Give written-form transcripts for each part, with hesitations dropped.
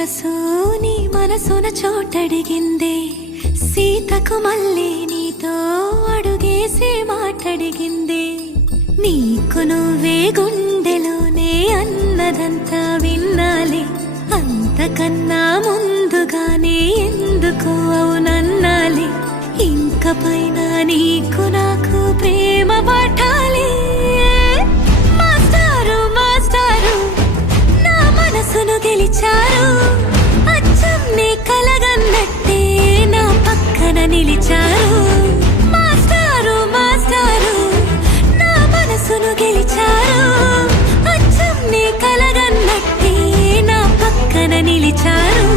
మనసు నీ మనసున చోటడిగిందే, సీతకు మళ్ళీ నీతో అడుగేసి మాటడిగిందే. నీకు నువ్వే గుండెలోనే అన్నదంతా విన్నాలే, అంతకన్నా ముందుగానే ఎందుకు అవునన్నాలే. ఇంక పైన నీకు నాకు ప్రేమ పాఠాలే. మాస్టారు మాస్టారు నా మనసును గెలిచారు, అచ్చం నీ కలగన్నట్టే నా పక్కన నిలిచారు. మాస్టారు మాస్టారు నా మనసును గెలిచారు, అచ్చం నీ కలగన్నట్టే నా పక్కన నిలిచారు.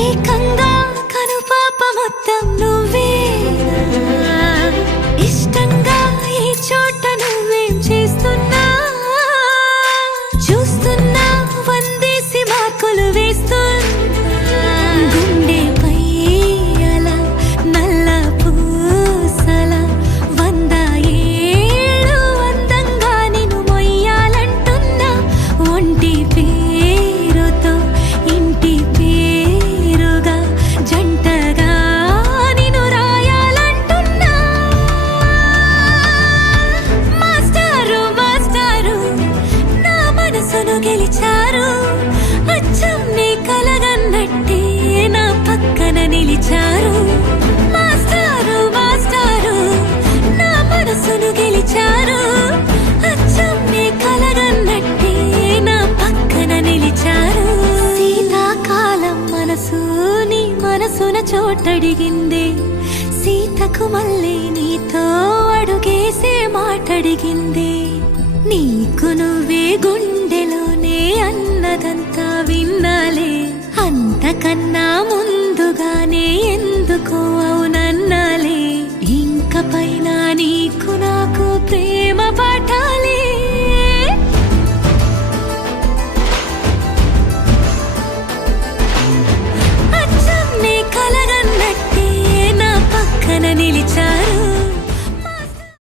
ఏకంగా కనుపాప మొత్తం నువ్వేనా, ఇష్టంగా ఈ చోట నువ్వేం చేస్తున్నా, చూస్తున్నా వందేసి మార్కులు వేస్తున్నా. గుండెపై అలా నల్ల పూసల 100 ఏళ్ళు అందంగా నిన్ను మొయ్యాలంటున్నా. ఒంటి పేరుతో ఇంటి పేరుగా జంటగా నిన్ను రాయాలంటున్నా. మాస్టారు మాస్టారు నా మనసును గెలిచారు, అచ్చం నీ కలగన్నట్టే నా పక్కన నిలిచారు. మాస్టారు మాస్టారు నా మనసును గెలిచారు, అచ్చం నీ కలగన్నట్టే నా పక్కన నిలిచారు. శీతాకాలం మనసు నీ మనసున చోటడిగిందే, సీతకు మళ్ళీ నీతో అడుగేసే మాటడిగిందే. నీకు నువ్వే గుండెలోనే అన్నదంతా విన్నాలే, అంతకన్నా ముందుగానే ఎందుకు అవునన్నాలే. ఇంక పైన నీకు నాకు